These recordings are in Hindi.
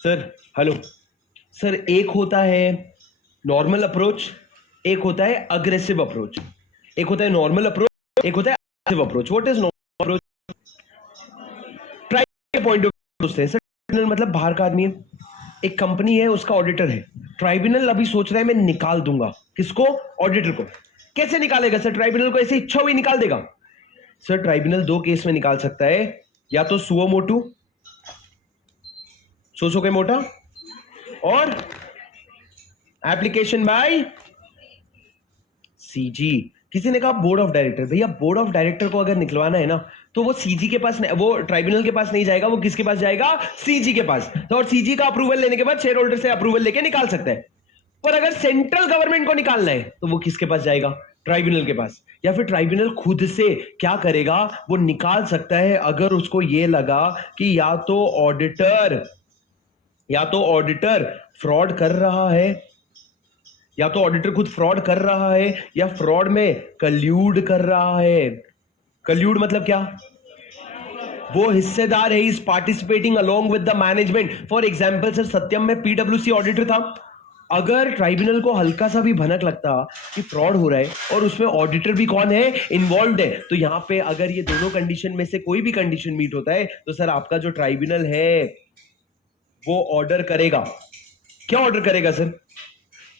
सर हेलो सर, एक होता है नॉर्मल अप्रोच, एक होता है अग्रेसिव अप्रोच। एक होता है नॉर्मल अप्रोच, एक होता है aggressive approach. What is normal approach? Try के पॉइंट ऑफ व्यू से सर, ट्राइब्यूनल मतलब बाहर का आदमी है, एक कंपनी है, उसका ऑडिटर है। ट्राइब्यूनल अभी सोच रहा है मैं निकाल दूंगा किसको? ऑडिटर को। कैसे निकालेगा सर? ट्राइब्यूनल को ऐसे इच्छा हुई निकाल देगा? सर ट्राइब्यूनल दो केस में निकाल सकता है, या तो सुओ मोटू, सोसो के मोटा, और एप्लीकेशन बाय सीजी। किसी ने कहा बोर्ड ऑफ डायरेक्टर। भैया बोर्ड ऑफ डायरेक्टर को अगर निकलवाना है ना, तो वो सीजी के पास नहीं, वो ट्राइब्यूनल के पास नहीं जाएगा, वो किसके पास जाएगा? सीजी के पास। तो और सीजी का अप्रूवल लेने के बाद शेयर होल्डर से अप्रूवल लेके निकाल सकता है। पर अगर सेंट्रल गवर्नमेंट को निकालना है तो वो किसके पास जाएगा? ट्राइब्यूनल के पास। या फिर ट्राइब्यूनल खुद से क्या करेगा? वो निकाल सकता है अगर उसको ये लगा कि या तो ऑडिटर फ्रॉड कर रहा है, या तो ऑडिटर खुद फ्रॉड कर रहा है, या फ्रॉड में कल्यूड कर रहा है। कल्यूड मतलब क्या? वो हिस्सेदार है, is participating along with the management. For example sir, Satyam में पीडब्ल्यूसी ऑडिटर था। अगर ट्राइब्यूनल को हल्का सा भी भनक लगता कि फ्रॉड हो रहा है और उसमें ऑडिटर भी कौन है? इन्वॉल्व है, तो यहां पे अगर ये दोनों कंडीशन में से कोई भी कंडीशन मीट होता है तो सर आपका जो ट्राइब्यूनल है वो ऑर्डर करेगा। क्या ऑर्डर करेगा सर?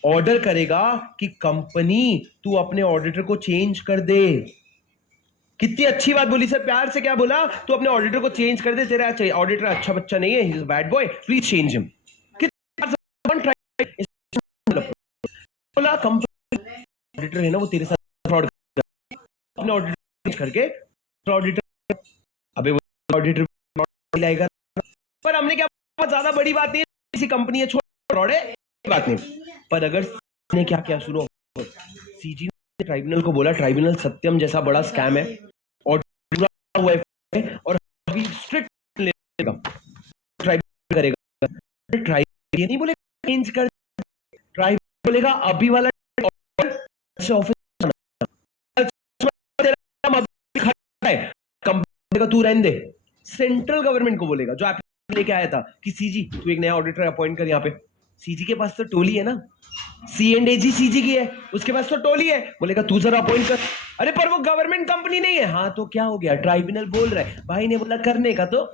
ऑर्डर करेगा कि कंपनी तू अपने ऑडिटर को चेंज कर दे। कितनी अच्छी बात बोली सर, प्यार से क्या बोला? तू अपने ऑडिटर को चेंज कर दे, तेरा ऑडिटर अच्छा बच्चा नहीं है, he is bad boy, please change him. बोला कंपनी ऑडिटर है ना, वो तेरे साथ फ्रॉड अपने ऑडिटर चेंज करके ऑडिटर, अबे वो ऑडिटर लाएगा। पर हमने क्या, ज्यादा बड़ी बात नहीं है, किसी कंपनी है, छोटा फ्रॉड है, बात नहीं। पर अगर ने क्या क्या सुनो, सीजी ने ट्राइब्यूनल को बोला ट्राइब्यूनल सत्यम जैसा बड़ा स्कैम है और हुआ है और अभी स्ट्रिक्ट लेगा, ट्राइब्यूनल करेगा। ट्राइब्यूनल ये नहीं बोले चेंज कर, ट्राइब्यूनल बोलेगा अभी वाला ऑफिस कंपनी का तू रहने दे। सेंट्रल गवर्नमेंट को बोलेगा, जो एप्लीकेशन लेके आया था कि सीजी तू एक नया ऑडिटर अपॉइंट कर। यहाँ पे सीजी के पास तो टोली है ना, C&AG सीजी की है, उसके पास तो टोली है, बोलेगा तू जरा अपॉइंट कर। अरे पर वो गवर्नमेंट कंपनी नहीं है। हाँ तो क्या हो गया? ट्राइब्यूनल बोल रहा है, भाई ने बोला करने का तो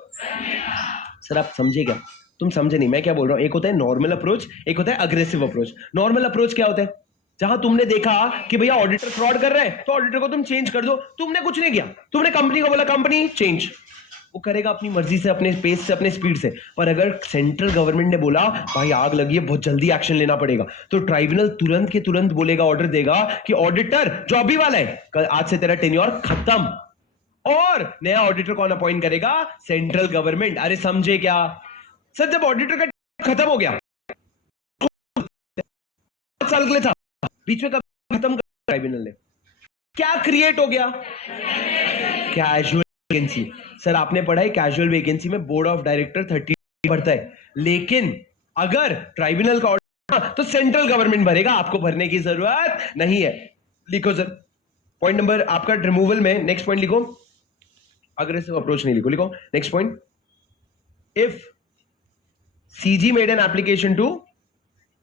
सर आप समझे क्या? तुम समझे नहीं मैं क्या बोल रहा हूं। एक होता है नॉर्मल अप्रोच, एक होता है अग्रेसिव अप्रोच। नॉर्मल अप्रोच क्या होता है? जहां तुमने देखा कि भैया ऑडिटर फ्रॉड कर रहा है तो ऑडिटर को तुम चेंज कर दो। तुमने कुछ नहीं किया, तुमने कंपनी को बोला कंपनी चेंज, वो करेगा अपनी मर्जी से, अपने पेस से, अपने स्पीड से। पर अगर सेंट्रल गवर्नमेंट ने बोला भाई आग लगी है, बहुत जल्दी एक्शन लेना पड़ेगा, तो ट्राइब्यूनल तुरंत के तुरंत बोलेगा, ऑर्डर देगा कि ऑडिटर जो अभी वाला है, आज से तेरा टेन्योर खत्म, और नया ऑडिटर कौन अपॉइंट करेगा? Central government. अरे समझे क्या सर? जब ऑडिटर का खत्म हो गया, 5 साल के लिए था, बीच में कब खत्म कर ट्राइब्यूनल ने, क्या क्रिएट हो गया? Casual vacancy. सर आपने पढ़ा है कैजुअल वैकेंसी में बोर्ड ऑफ डायरेक्टर 30 भरता है, लेकिन अगर ट्राइब्यूनल का ऑर्डर तो सेंट्रल गवर्नमेंट भरेगा, आपको भरने की जरूरत नहीं है। लिखो सर पॉइंट नंबर आपका रिमूवल में, नेक्स्ट पॉइंट लिखो, अग्रेसिव अप्रोच नहीं लिखो, लिखो next point. If CG made an application to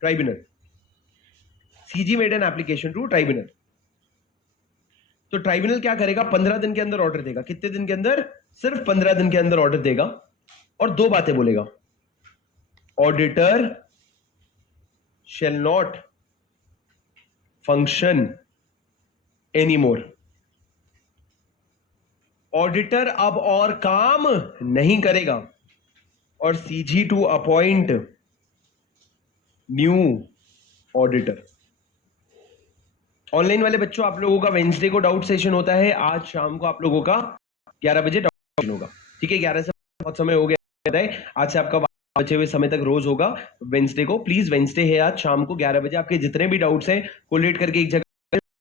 tribunal, CG made an application to tribunal, तो ट्राइब्यूनल क्या करेगा? 15 दिन के अंदर ऑर्डर देगा। कितने दिन के अंदर? सिर्फ 15 दिन के अंदर ऑर्डर देगा, और दो बातें बोलेगा, auditor shall not function anymore. Auditor अब और काम नहीं करेगा, और CG to appoint new auditor. Online वाले बच्चों, आप लोगों का वेंसडे को डाउट सेशन होता है, आज शाम को आप लोगों का 11 बजे डाउट सेशन होगा, ठीक है? 11 से बहुत समय हो गया है, आज से आपका बचे हुए समय तक रोज होगा वेंसडे को। प्लीज वेंसडे है आज शाम को 11 बजे, आपके जितने भी डाउट्स हैं कोलेट करके एक जगह,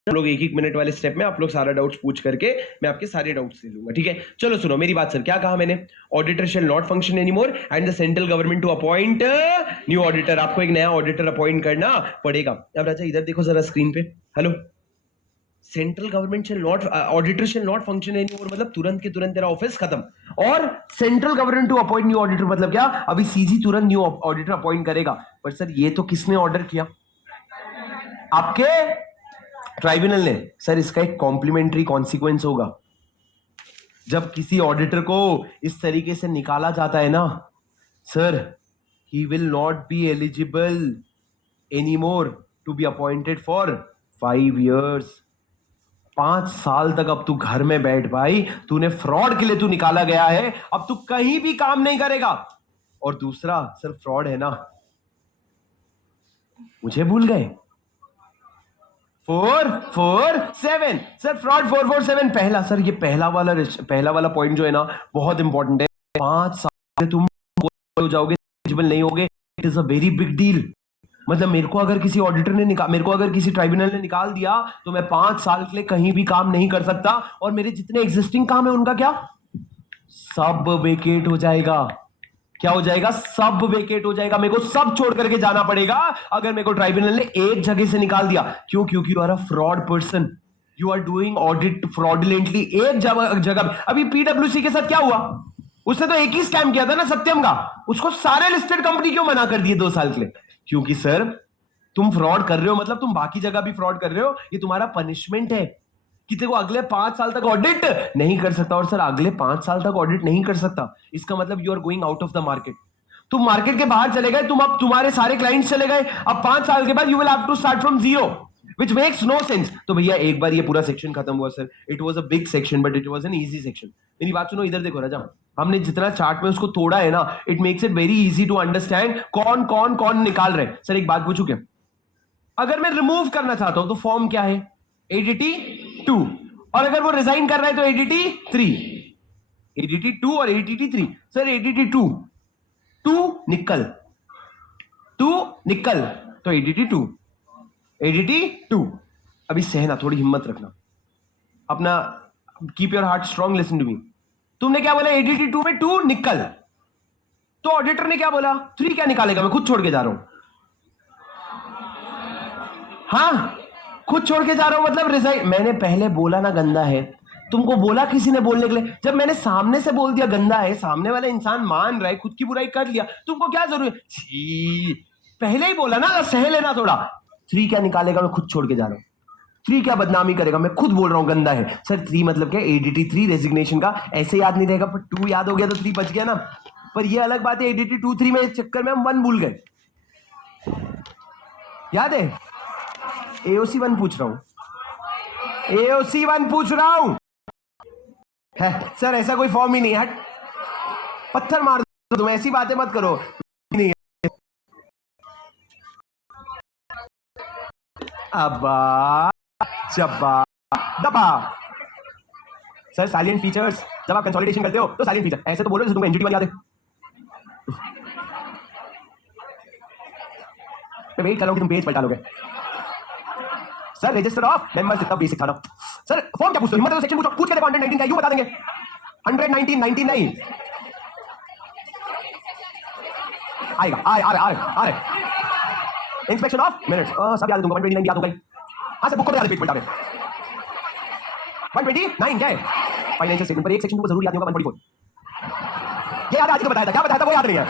हम लोग 1-1 मिनट वाले स्टेप में आप लोग सारा डाउट्स पूछ करके मैं आपके सारे डाउट्स ले लूंगा, ठीक है? चलो सुनो मेरी बात सर, क्या कहा मैंने? Auditor shall not function anymore and the central government to appoint new auditor. आपको एक नया ऑडिटर अपॉइंट करना पड़ेगा। अब राजा इधर देखो जरा स्क्रीन पे, hello. Central government shall not, auditor shall not function anymore मतलब तुरंत के तुरंत तेरा ऑफिस खत्म। और central government to appoint new auditor मतलब क्या, अभी सीजी तुरंत न्यू ऑडिटर अपॉइंट करेगा, पर सर ये तो किसने ऑर्डर किया, आपके ट्राइब्यूनल ने। सर इसका एक कॉम्प्लीमेंट्री कॉन्सिक्वेंस होगा, जब किसी ऑडिटर को इस तरीके से निकाला जाता है ना sir, he will not be eligible anymore to be appointed for 5 years। 5 साल तक अब तू घर में बैठ भाई, तूने फ्रॉड के लिए तू निकाला गया है, अब तू कहीं भी काम नहीं करेगा। और दूसरा सर फ्रॉड है ना, मुझे भूल गए 447 सर, फ्रॉड 447 पहला, सर ये पहला वाला पॉइंट जो है ना बहुत इंपॉर्टेंट है। 5 साल तुम हो जाओगे, एलिजिबल नहीं होगे, it is a very big deal. मतलब मेरे को अगर किसी ऑडिटर ने मेरे को अगर किसी ट्राइब्यूनल ने निकाल दिया तो मैं 5 साल के लिए कहीं भी काम नहीं कर सकता, और मेरे जितने एग्जिस्टिंग काम है उनका क्या, सब वेकेट हो जाएगा। क्या हो जाएगा, सब वेकेट हो जाएगा, मेरे को सब छोड़ करके जाना पड़ेगा अगर मेरे को ट्राइब्यूनल ने एक जगह से निकाल दिया। क्यों, क्योंकि you are a fraud person, you are doing audit fraudulently एक जगह। अभी पीडब्ल्यूसी के साथ क्या हुआ, उसने तो एक ही स्कैम किया था ना सत्यम का, उसको सारे लिस्टेड कंपनी क्यों मना कर दिए 2 साल के लिए, क्योंकि सर तुम फ्रॉड कर रहे हो, मतलब तुम बाकी जगह भी फ्रॉड कर रहे हो, ये तुम्हारा पनिशमेंट है कि तेरे को अगले 5 साल तक ऑडिट नहीं कर सकता। और सर अगले 5 साल तक ऑडिट नहीं कर सकता, इसका मतलब you are going out of the market. तुम मार्केट के बाहर चले गए, तुम अब तुम्हारे सारे क्लाइंट्स चले गए, अब 5 साल के बाद you will have to start from zero, which makes no sense। तो भैया एक बार ये पूरा सेक्शन खत्म हुआ sir, it was a big section but it was an easy section. मेरी बात सुनो, इधर देखो राजा, हमने जितना चार्ट में उसको तोड़ा है ना, it makes it very easy to understand कौन कौन कौन निकाल रहे। सर एक बात पूछूं क्या, अगर मैं रिमूव करना चाहता हूं तो फॉर्म क्या है, एडीटी 2, और अगर वो रिजाइन कर रहा है तो एडीटी 3, एडीटी 2 और एडीटी 3। सर एडीटी 2 निकल, 2 निकल, तो एडीटी 2, एडीटी 2। अभी सहना, थोड़ी हिम्मत रखना, अपना keep your heart strong, listen to me. तुमने क्या बोला, एडीटी 2 में 2 निकल, तो ऑडिटर ने क्या बोला, 3 क्या निकालेगा, मैं खुद छोड़ के जा रहा हूं। हाँ खुद छोड़ के जा रहा हूं मतलब रिजाइन। मैंने पहले बोला ना गंदा है, तुमको बोला किसी ने बोलने के लिए, जब मैंने सामने से बोल दिया गंदा है, सामने वाला इंसान मान रहा है, खुद की बुराई कर लिया, तुमको क्या जरूरत, पहले ही बोला ना, सह लेना थोड़ा। 3 क्या निकालेगा, मैं खुद छोड़ के जा रहा हूं। 3 क्या बदनामी करेगा, मैं खुद बोल रहा हूं गंदा है। सर 3 मतलब क्या, एडीटी 3 रेजिग्नेशन का, ऐसे याद नहीं रहेगा, पर 2 याद हो गया तो 3 बच गया ना। पर ये अलग बात है, एडीटी 2 3 में इस चक्कर में हम 1 भूल गए, याद है, एओसी 1 पूछ रहा हूं, एओसी 1 पूछ रहा हूं है। सर ऐसा कोई फॉर्म ही नहीं है, हट पत्थर मार दो, तुम ऐसी बातें मत करो। नहीं अब्बा चब्बा दबा। सर साइलेंट फीचर्स, जब आप कंसोलिडेशन करते हो तो साइलेंट फीचर, ऐसे तो बोलो जैसे तुमको एनजीटी 1 याद है। मैं वेट कर रहा हूं कि तुम पेज पलटा लोगे। सर रजिस्टर ऑफ मेंबर्स इतना बेसिक था ना। सर फॉर्म क्या पूछते हो, हिम्मत है तो सेक्शन पूछो, पूछ के देखो 119 क्या, यूं बता देंगे 119 19 नहीं आएगा, आ रहे इंस्पेक्शन ऑफ मिनट्स, सब याद है तुमको, 129 याद हो गई। हां सर बुक को याद है, पेज पलटा दे 129 क्या है, फाइनेंशियल स्टेटमेंट पर एक सेक्शन को जरूर याद नहीं होगा, 144 ये याद है, आज को बताया था, क्या बताया था वो याद नहीं है।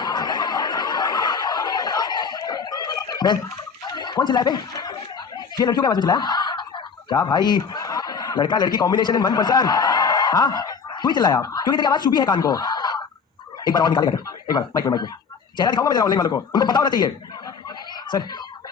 मैं कौन चिल्लाया बे, ये लड़कियों के आवाज में चिल्लाया क्या भाई, लड़का लड़की कॉम्बिनेशन इन 1 पर्सन, हाँ तू ही चिल्लाया क्योंकि तेरी आवाज चुभी है कान को। एक बार और निकालेगा, एक बार माइक में चेहरा दिखाऊंगा मैं जरा ऑनलाइन वालों को, उनको पता होना चाहिए। सर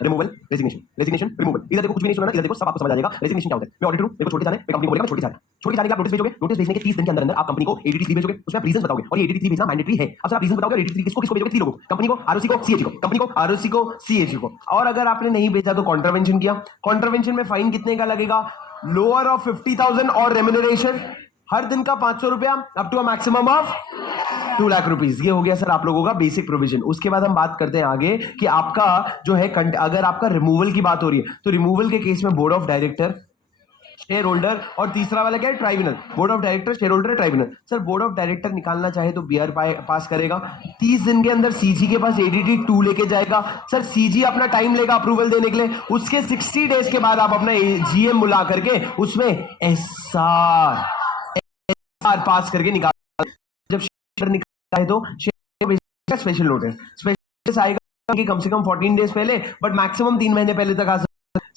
रिमूवल रेजिग्नेशन रिमूवल, इधर देखो कुछ भी नहीं सुना, इधर देखो सब आपको समझ आ जाएगा। रेजिग्नेशन क्या होता है, मैं ऑडिटर हूं, मेरे को छोड़ के जाना है, मैं कंपनी को बोलेगा मैं छोड़ के जाना है, छोड़ के जाने के बाद नोटिस भेजोगे, नोटिस भेजने के 30 दिन के अंदर अंदर आप कंपनी को एडीटी 3 भेजोगे, उसमें आप रीजंस बताओगे, और ये एडीटी 3 भेजना मैंडेटरी है। अब सर आप रीजंस बताओगे, और एडीटी 3 किसको किसको भेजोगे, 3 लोगों, कंपनी को, आरओसी को, सीएजी को, कंपनी को, आरओसी को, सीएजी को। और अगर आपने नहीं भेजा तो कॉन्ट्रावेंशन किया, कॉन्ट्रावेंशन में फाइन कितने का लगेगा, लोअर ऑफ 50,000 और रेम्यूनरेशन हर दिन का 500 रुपया up to a maximum of 2 lakh rupees. ये हो गया सर आप लोगों का बेसिक प्रोविजन। उसके बाद हम बात करते हैं आगे कि आपका जो है, अगर आपका रिमूवल की बात हो रही है तो रिमूवल के केस में board of director, share holder, और तीसरा वाला क्या है, tribunal. Board of director, share holder, tribunal. Sir board of director निकालना चाहे तो बीआर पास करेगा, 30 दिन के अंदर सीजी के पास एडीटी 2 लेके जाएगा। सर सीजी अपना टाइम लेगा अप्रूवल देने के लिए, उसके 60 डेज के बाद आप अपना जीएम बुला करके उसमें एसआर पास करके निकाल, जब निकाला है तो स्पेशल नोटिस, स्पेशल आएगा कि कम से कम 14 डेज पहले, बट मैक्सिमम 3 महीने पहले तक आ सकता है।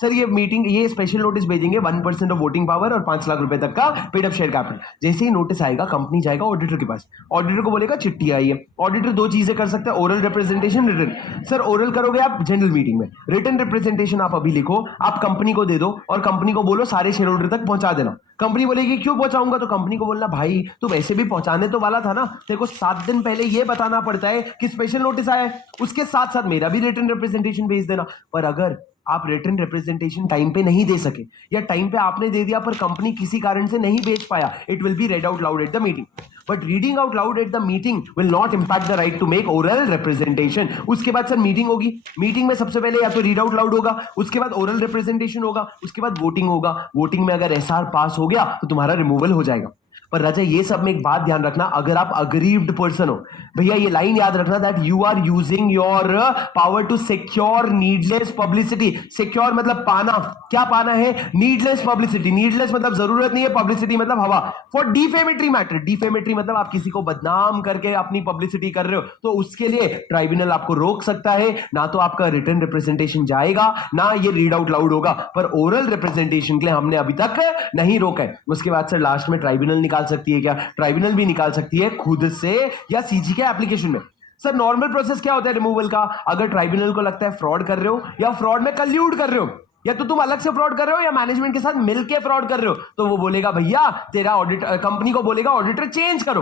सर ये मीटिंग, ये स्पेशल नोटिस भेजेंगे 1% ऑफ वोटिंग पावर और 5 लाख रुपए तक का पेड अप शेयर कैपिटल। जैसे ही नोटिस आएगा, कंपनी जाएगा ऑडिटर के पास, ऑडिटर को बोलेगा चिट्ठी आई है। ऑडिटर 2 चीजें कर सकता है, oral representation, written. Sir oral करोगे आप जनरल मीटिंग में, रिटन रिप्रेजेंटेशन आप अभी लिखो, आप कंपनी को दे दो और कंपनी को बोलो सारे शेयर होल्डर तक पहुंचा देना। कंपनी बोलेगी क्यों पहुंचाऊंगा, तो कंपनी को बोलना भाई तू वैसे भी पहुंचाने तो वाला था ना, तेरे को 7 दिन पहले ये बताना पड़ता है कि स्पेशल नोटिस आया है, उसके साथ साथ मेरा भी रिटन रिप्रेजेंटेशन भेज देना। पर अगर आप रिटन रिप्रेजेंटेशन टाइम पे नहीं दे सके, या टाइम पे आपने दे दिया पर कंपनी किसी कारण से नहीं भेज पाया, it will be read out loud at the meeting, but reading out loud at the meeting will not impact the right to make oral representation. उसके बाद सर मीटिंग होगी, मीटिंग में सबसे पहले या तो रीड आउट लाउड होगा, उसके बाद ओरल रिप्रेजेंटेशन होगा, उसके बाद वोटिंग होगा। वोटिंग में अगर एसआर पास हो गया तो तुम्हारा रिमूवल हो जाएगा। पर राजा ये सब में एक बात ध्यान रखना, अगर आप अग्रीव्ड पर्सन हो, भैया ये लाइन याद रखना, that you are using your power to secure needless publicity. Secure मतलब पाना, क्या पाना है, नीडलेस पब्लिसिटी। नीडलेस मतलब जरूरत नहीं है, पब्लिसिटी मतलब हवा। फॉर डिफेमेटरी मैटर, डिफेमेटरी मतलब आप किसी को बदनाम करके अपनी पब्लिसिटी कर रहे हो, तो उसके लिए ट्राइब्यूनल आपको रोक सकता है, ना तो आपका रिटन रिप्रेजेंटेशन जाएगा, ना ये रीड आउट लाउड होगा। पर ओरल रिप्रेजेंटेशन के लिए हमने अभी तक नहीं रोका है। उसके बाद सर लास्ट में ट्राइब्यूनल निकाल सकती है क्या, ट्राइब्यूनल भी निकाल सकती है खुद से या सीजी के एप्लीकेशन में। सर नॉर्मल प्रोसेस क्या होता है रिमूवल का, अगर ट्राइब्यूनल को लगता है फ्रॉड कर रहे हो या फ्रॉड में कल्यूड कर रहे हो, या तो तुम अलग से फ्रॉड कर रहे हो या मैनेजमेंट के साथ मिलके फ्रॉड कर रहे हो, तो वो बोलेगा भैया तेरा ऑडिट, कंपनी को बोलेगा ऑडिटर चेंज करो।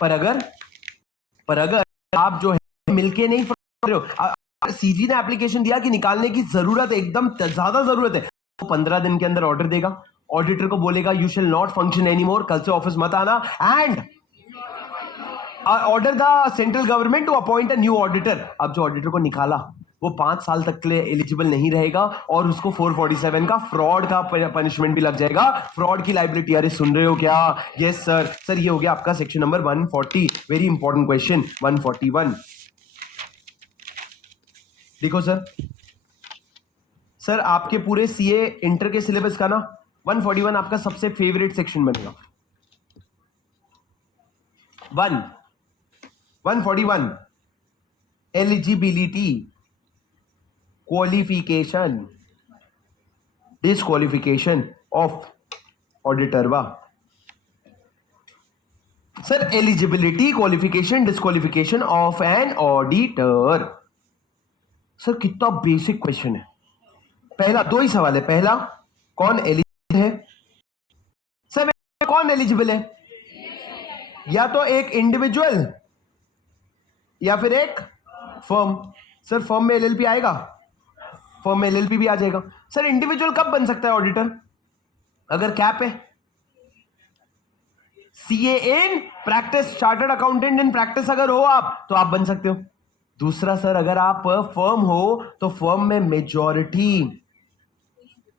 पर अगर आप जो है मिलके नहीं फ्रॉड कर रहे हो, सीजी ने एप्लीकेशन दिया कि निकालने की जरूरत है, एकदम ज्यादा जरूरत है, तो 15 दिन के अंदर ऑर्डर देगा, ऑडिटर को बोलेगा you shall not function anymore, कल से ऑफिस मत आना, and order the central government to appoint a new auditor. अब जो ऑडिटर को निकाला वो 5 साल तक के लिए एलिजिबल नहीं रहेगा और उसको 447 का फ्रॉड का पनिशमेंट भी लग जाएगा, फ्रॉड की लाइबिलिटी। अरे सुन रहे हो क्या? Yes sir. सर ये हो गया आपका section number 140, very important question 141। देखो सर आपके पूरे सीए इंटर के सिलेबस का ना 141 आपका सबसे फेवरेट सेक्शन बनेगा। 141 eligibility, qualification, disqualification of auditor. वाह sir, eligibility, qualification, disqualification of an auditor. Sir कितना बेसिक क्वेश्चन है। पहला 2 ही सवाल है, पहला कौन एलिजिबल है, सर कौन एलिजिबल है, या तो एक इंडिविजुअल या फिर एक फर्म। सर फर्म में एलएलपी आएगा, फर्म में एलएलपी भी आ जाएगा। सर इंडिविजुअल कब बन सकता है ऑडिटर, अगर कैप है, CA in practice, chartered accountant in practice अगर हो आप तो आप बन सकते हो। दूसरा सर अगर आप फर्म हो तो फर्म में मेजॉरिटी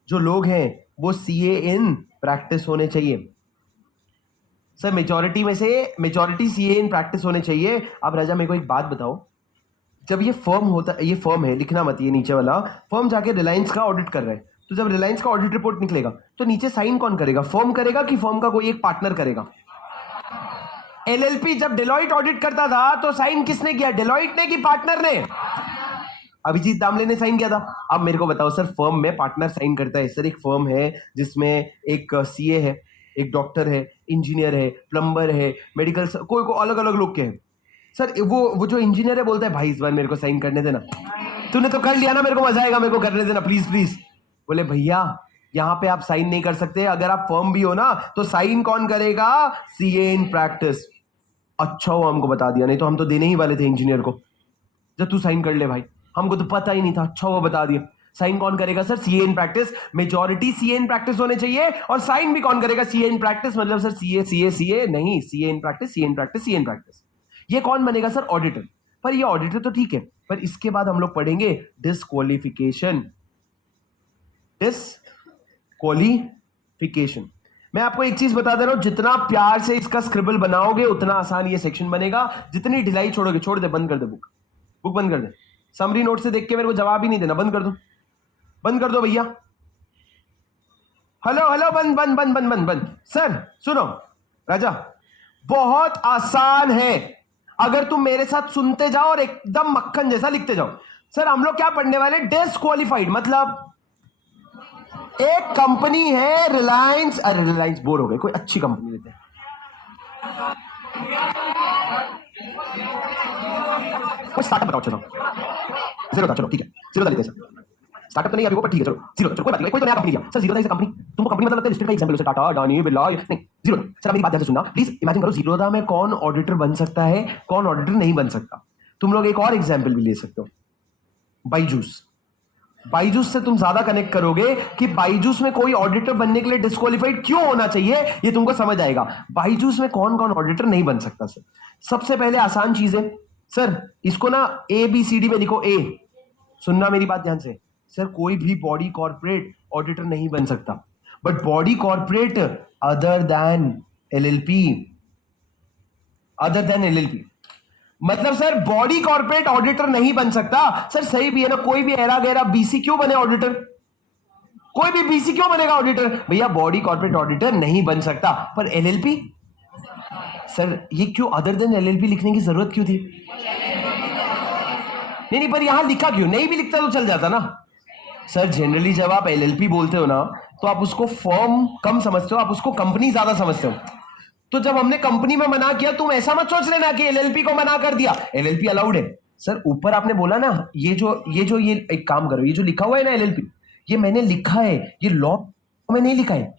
जो लोग हैं वो सीए इन प्रैक्टिस होने चाहिए। सर मेजॉरिटी में से मेजॉरिटी सीए इन प्रैक्टिस होने चाहिए। अब राजा मेरे को एक बात बताओ, जब ये फर्म होता, ये फर्म है, लिखना मत ये नीचे वाला, फर्म जाके रिलायंस का ऑडिट कर रहा है, तो जब रिलायंस का ऑडिट रिपोर्ट निकलेगा तो नीचे साइन कौन करेगा, फर्म करेगा कि फर्म का कोई एक पार्टनर करेगा? एलएलपी जब डेलॉइट ऑडिट करता था तो साइन किसने किया, डेलॉइट ने कि पार्टनर ने? अभिजीत दामले ने साइन किया था। अब मेरे को बताओ सर, फर्म में पार्टनर साइन करता है। सर एक फर्म है जिसमें एक सीए है, एक डॉक्टर है, इंजीनियर है, प्लम्बर है, मेडिकल, कोई अलग अलग लोग के हैं। सर वो जो इंजीनियर है बोलता है भाई इस बार मेरे को साइन करने देना, तूने तो कर लिया ना, मेरे को मजा आएगा, मेरे को करने देना प्लीज प्लीज। बोले भैया यहां पे आप साइन नहीं कर सकते, अगर आप फर्म भी हो ना तो साइन कौन करेगा, सीए इन प्रैक्टिस। अच्छा वो हमको बता दिया, नहीं तो हम तो देने ही वाले थे इंजीनियर को, जब तू साइन कर ले भाई, हमको तो पता ही नहीं था। अच्छा वो बता दिया, साइन कौन करेगा sir, CA in practice. Majority CA in practice होने चाहिए, और साइन भी कौन करेगा, सीए इन प्रैक्टिस। मतलब सर सीए सीए सीए नहीं, CA in practice, CA in practice, CA in practice. ये कौन बनेगा सर, ऑडिटर। पर ये ऑडिटर तो ठीक है, पर इसके बाद हम लोग पढ़ेंगे डिस्क्वालिफिकेशन। डिस्क्वालिफिकेशन, मैं आपको एक चीज बता दे रहा हूं, जितना प्यार से इसका स्क्रिबल बनाओगे उतना आसान ये सेक्शन बनेगा, जितनी ढिलाई छोड़ोगे, छोड़ दे, बंद कर दे बुक बंद कर दे, समरी नोट से देख के मेरे को जवाब ही नहीं देना, बंद कर दो, बंद कर दो भैया। हेलो हेलो, बंद बंद बंद बंद बंद बंद। सर सुनो राजा, बहुत आसान है, अगर तुम मेरे साथ सुनते जाओ और एकदम मक्खन जैसा लिखते जाओ। सर हम लोग क्या पढ़ने वाले, डिस्क्वालिफाइड मतलब एक कंपनी है रिलायंस, अरे रिलायंस बोर हो गए, कोई अच्छी कंपनी लेते हैं। कोई स्टार्टअप बताओ, चलो जीरो था, चलो ठीक है जीरो था लेते हैं सर। स्टार्टअप तो नहीं अभी वो, पर ठीक है चलो जीरो, चलो कोई बात नहीं, कोई तो नया कंपनी लिया सर, जीरो था कंपनी। तुमको कंपनी मतलब लगता है लिस्टेड का एग्जांपल, टाटा अडानी बिरला, नहीं जीरो। सर मेरी बात ध्यान से सुनना प्लीज, इमेजिन करो जीरो था में कौन ऑडिटर बन सकता है, कौन ऑडिटर नहीं बन सकता। तुम लोग एक और एग्जांपल भी ले सकते हो, बाईजूस। बाईजूस से तुम ज्यादा कनेक्ट करोगे कि बाईजूस में कोई ऑडिटर बनने के लिए डिस्क्वालिफाइड क्यों होना चाहिए, ये तुमको समझ आएगा। बाईजूस में कौन कौन ऑडिटर नहीं बन सकता सर। सबसे पहले आसान चीज है सर, इसको ना ए बी सी डी में लिखो। ए, सुनना मेरी बात ध्यान से सर, कोई भी बॉडी कॉर्पोरेट ऑडिटर नहीं बन सकता, but body corporate other than LLP, other than LLP मतलब सर बॉडी कॉर्पोरेट ऑडिटर नहीं बन सकता। सर सही भी है ना, कोई भी एरा गैरा बीसी क्यों बने ऑडिटर, कोई भी बीसी क्यों बनेगा ऑडिटर, भैया बॉडी कॉर्पोरेट ऑडिटर नहीं बन सकता। पर एलएलपी सर, ये क्यों अदर देन एलएलपी लिखने की जरूरत क्यों थी? नहीं पर यहां लिखा क्यों, नहीं भी लिखता तो चल जाता ना सर। जनरली जब आप एलएलपी बोलते हो ना, तो आप उसको फर्म कम समझते हो, आप उसको कंपनी ज्यादा समझते हो। तो जब हमने कंपनी में मना किया, तुम ऐसा मत सोच लेना कि एलएलपी को मना कर दिया, एलएलपी अलाउड है सर। ऊपर आपने बोला ना, ये एक काम करो, ये जो लिखा हुआ है ना एलएलपी, ये मैंने लिखा है, ये लॉ में नहीं लिखा है।